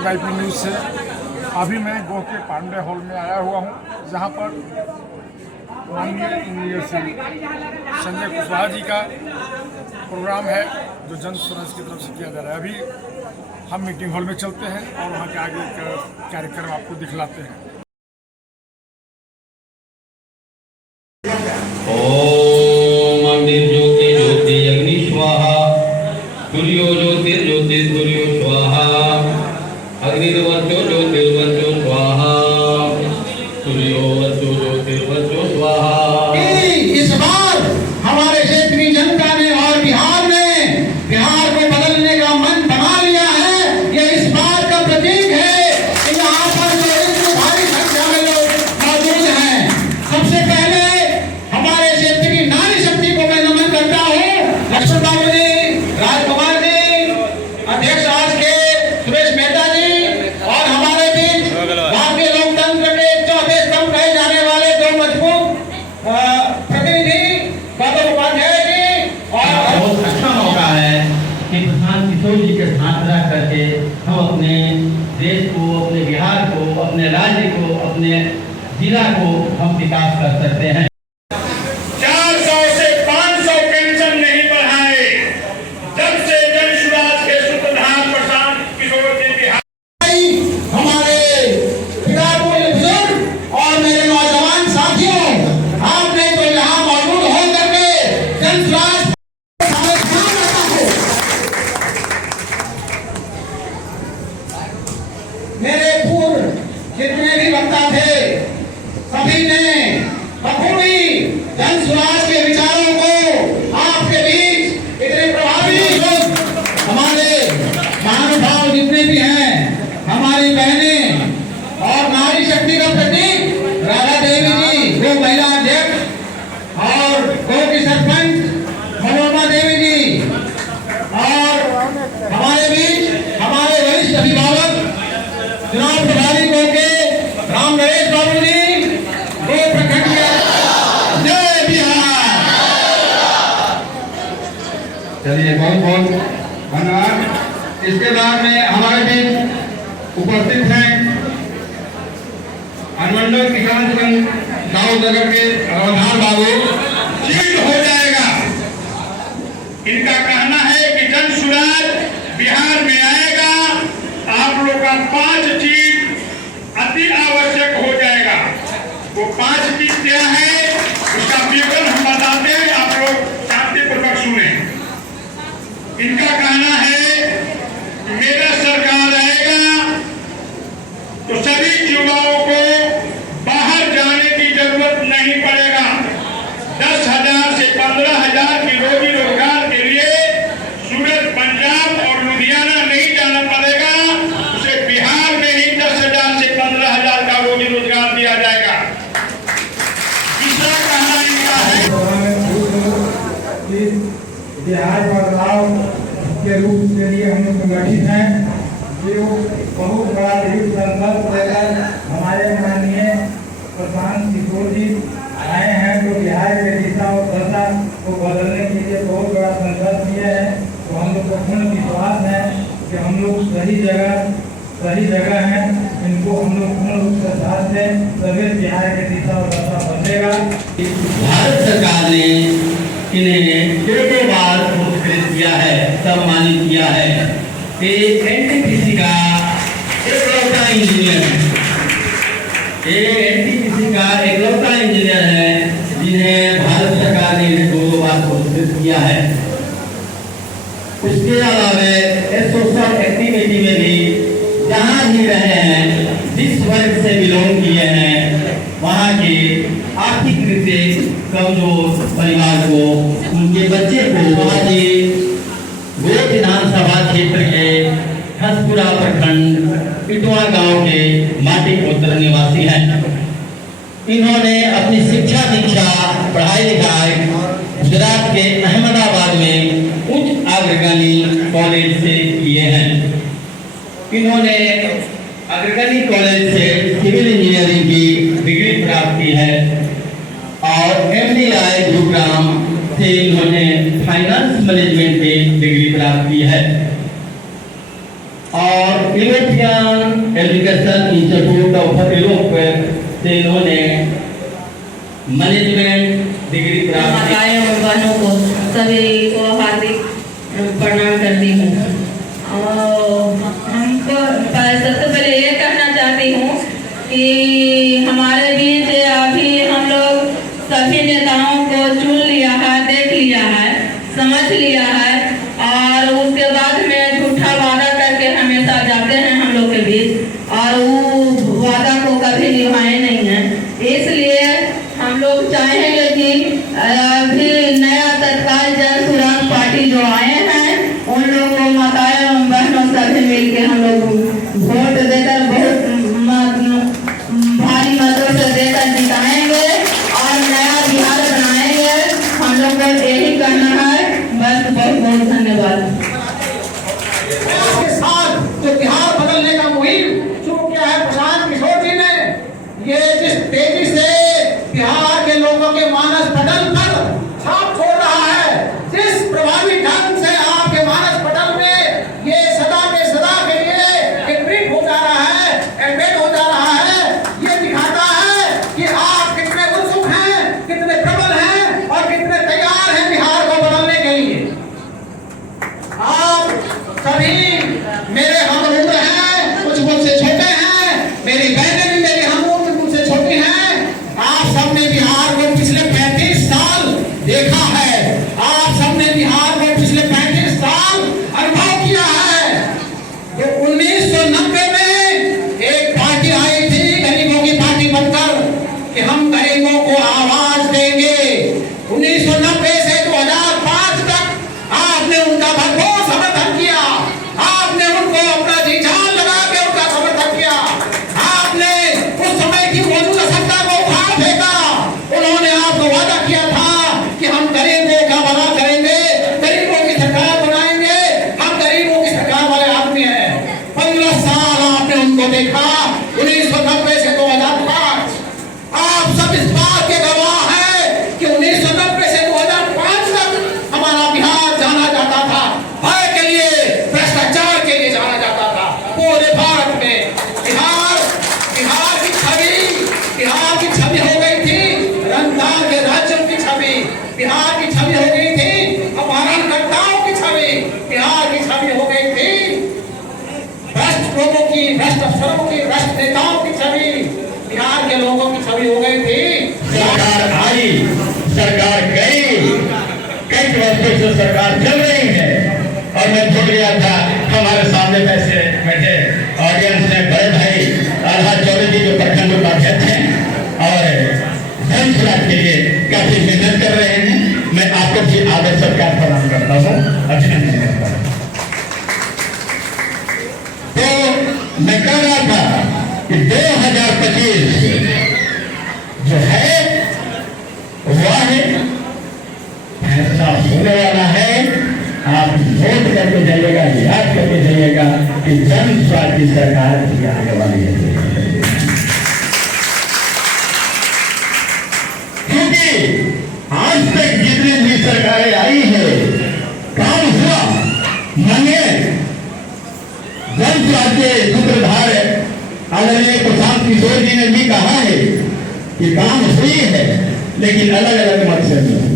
टीवाईपी news से। अभी मैं गोह के पांडे हॉल में आया हुआ हूँ, जहाँ पर माननीय इंजीनियर श्री संजय कुशवाहा जी का प्रोग्राम है जो जन स्वराज की तरफ से किया जा रहा है। अभी हम मीटिंग हॉल में चलते हैं और वहाँ के आगे का कार्यक्रम आपको दिखलाते हैं। ओम अग्निर्ज्योति ज्योति अग्नि स्वाहा, सूर्यो ज्योतिर्ज्योतिर्सूर्यो स्वाहा, अग्निर्वचो ज्योतिर्वचो स्वाहा, सूर्यो वचो ज्योतिर्वचो स्वाहा। इस बार हमारे क्षेत्र की जनता ने और बिहार ने बिहार को बदलने का मन बना लिया है। यह इस बात का प्रतीक है कि यहाँ पर जो इतनी भारी संख्या में लोग मौजूद हैं। सबसे पहले हमारे क्षेत्र की नारी शक्ति को मैं नमन करता हूँ। लक्ष्मण बाबू जी, राजकुमार जी, अध्यक्ष आज के सुरेश मेहता जी, और हमारे बीच भारतीय लोकतंत्र के चौथे स्तंभ कहे जाने वाले दो मजबूत प्रतिनिधि गौतम उपाध्याय जी। और बहुत अच्छा मौका है कि प्रशांत किशोर जी के साथ रह करके हम अपने देश को, अपने बिहार को, अपने राज्य को, अपने जिला को हम विकास कर सकते हैं। 400 से 500 पेंशन नहीं बढ़ाए जब से जन सुराज के सूत्रधार प्रशांत किशोर जी बिहार। हमारे पितामह बुजुर्ग और मेरे नौजवान साथियों, आपने तो यहाँ मौजूद हो करके जन सुराज मेरे पूर्व जितने भी वक्ता थे सभी ने बखूबी जन सुराज के विचारों को आपके बीच इतने प्रभावी हमारे महानुभाव जितने भी हैं, हमारी बहनें और नारी शक्ति का प्रतीक राधा देवी जी, वो महिला अध्यक्ष, और गो की सरपंच मनोरमा देवी जी, और हमारे बीच हमारे वरिष्ठ अभिभावक चुनाव प्रभारी गो के राम नरेश बाबू जी, गो प्रखंड के जय बिहार। चलिए, बहुत बहुत धन्यवाद। इसके बाद में हमारे बीच उपस्थित हैं अनुमंडल किसान संघ गांव नगर के रवधार बाबू। जीत हो जाएगा, इनका कहना है कि जन सुराज बिहार में आएगा, आप लोग का 5 चीज अति आवश्यक हो जाएगा। वो 5 चीज क्या है, उसका विवरण हम बताते हैं, आप लोग शांतिपूर्वक सुने। इनका कहना है मेरा सरकार आएगा तो सभी युवाओं को बाहर जाने की जरूरत नहीं पड़ेगा। 10,000 से 15,000 की रोजी रोजगार के लिए सूरत, पंजाब और लुधियाना नहीं जाना पड़ेगा। उसे बिहार में ही 10,000 से 15,000 का रोजी रोजगार दिया जाएगा। तीसरा कहना इनका है बिहार बदलाव के रूप के लिए हम संगठित हैं। जो बहुत बड़ा युद्ध संकल्प लेकर हमारे माननीय प्रशांत किशोर जी आए हैं, जो बिहार के दिशा और दशा को बदलने के लिए बहुत बड़ा संकल्प लिए हैं। तो हम लोग को पूर्ण विश्वास है कि हम लोग सही जगह हैं। इनको हम लोग पूर्ण रूप से साथ दें, तभी बिहार के दिशा और दशा बदलेगा। भारत सरकार ने इन्हें 2 बार पुरस्कृत किया है, सम्मानित किया है। एनटीपीसी का एकलौता इंजीनियर है जिन्हें भारत सरकार ने 2 बार पुरस्कृत किया है। उसके अलावा सोशल एक्टिविटी में भी जहाँ भी रहे हैं, जिस वर्ग से बिलोंग किए हैं, वहाँ के आर्थिक रूप से कमजोर परिवार को, उनके बच्चे को वो विधानसभा क्षेत्र के हसपुरा प्रखंड इटवा गांव के माटी पुत्र निवासी हैं। इन्होंने अपनी शिक्षा दीक्षा पढ़ाई लिखाई गुजरात के अहमदाबाद में उच्च अग्रगणी कॉलेज से किए हैं। इन्होंने अग्रगणी कॉलेज से सिविल इंजीनियरिंग की डिग्री प्राप्त की है और MDI गुरुग्राम से इन्होंने फाइनेंस मैनेजमेंट की डिग्री प्राप्त की है। और European education institute of Europe से इन्होंने मैनेजमेंट डिग्री प्राप्त की। माताएं और बहनों को सभी को हार्दिक प्रणाम करती हूँ। हमको सबसे पहले ये कहना चाहती हूँ कि हमारे बीच अभी हम लोग सभी नेताओं को चुन लिया है, देख लिया है, समझ लिया है और उसके बाद में झूठा वादा करके हमेशा जाते हैं हम लोग के बीच और वो वादा को कभी निभाए नहीं है। इसलिए हम लोग चाहेंगे कि अभी नया तत्काल जन सुराग पार्टी जो आए हैं उन लोगों को माताएं एवं बहनों सभी मिलकर हम लोग वोट देकर बहुत भारी मतों से देकर जिताएंगे और नया बिहार बनाएंगे। हम लोग को यही करना है। बस बहुत बहुत धन्यवाद। के साथ जो बिहार बदलने का मुहिम शुरू किया है प्रशांत किशोर जी ने, ये जिस तेजी से बिहार के लोगों के मानस पटल पर छाप छोड़ रहा है, जिस प्रभावी ढंग से आपके मानस पटल में ये सदा के लिए इम्प्रिंट हो जा रहा है, एम्बेड हो जा रहा है, ये दिखाता है कि आप कितने उत्सुक हैं, कितने प्रबल हैं और कितने तैयार हैं बिहार को बदलने के लिए। आप सभी मेरे हम उम्र हैं, कुछ मुझसे छोटे हैं, मेरी बहनें भी मेरी हम उम्र मुझसे छोटी हैं। आप सबने बिहार को पिछले 35 साल देखा है, आप सबने बिहार को पिछले 35 साल अनुभव किया है। तो 1990 में एक पार्टी आई थी गरीबों की पार्टी बनकर कि हम गरीबों को आवाज देंगे। 1990 से 2005 तक आपने उनका भरपूर समर्थन किया, आपने उनको अपना जी जान लगा के उनका समर्थन किया, आपने उस समय की मौजूदा सत्ता को उखाड़ फेंका। उन्होंने आपको वादा किया था कि हम गरीबों का भला करेंगे, गरीबों की सरकार बनाएंगे, हम गरीबों की सरकार वाले आदमी हैं। 15 साल आपने उनको देखा, 1990 से 2005। आप सब इस बात के गवाह हैं कि 1990 से 2005 तक हमारा बिहार जाना जाता था भय के लिए, भ्रष्टाचार के लिए जाना जाता था। पूरे भारत में बिहार की छवि हो गई थी रंगदार के राज्यों की छवि, बिहार की छवि हो गई थी अपहरणकर्ताओं की छवि, बिहार की छवि हो गई थी भ्रष्ट लोगों की, भ्रष्ट अफसरों की, भ्रष्ट नेताओं की छवि, बिहार के लोगों की छवि हो गई थी। सरकार आई, सरकार गई, कई वर्षों से सरकार चल रही है और मैं भूल गया था हमारे सामने बैठे ऑडियंस में बड़े भाई आल्हा चौधरी जी जो प्रखंड उपाध्यक्ष हैं और धन सुराग के लिए काफी मेहनत कर रहे हैं। मैं आपको भी आदर सत्कार प्रदान करता हूँ, अभिनंदन करता हूँ। तो मैं कह रहा था कि 2025 जो है वह फैसला होने वाला है। आप वोट करके जाइएगा, याद करके जाइएगा कि जन स्वास्थ्य की सरकार आने वाली है। क्योंकि आज तक जितनी भी सरकारें आई है काम हुआ, माने जन स्वास्थ्य के सूत्रधार आदरणीय प्रशांत किशोर जी ने भी कहा है कि काम हुई है लेकिन अलग अलग मकसद में।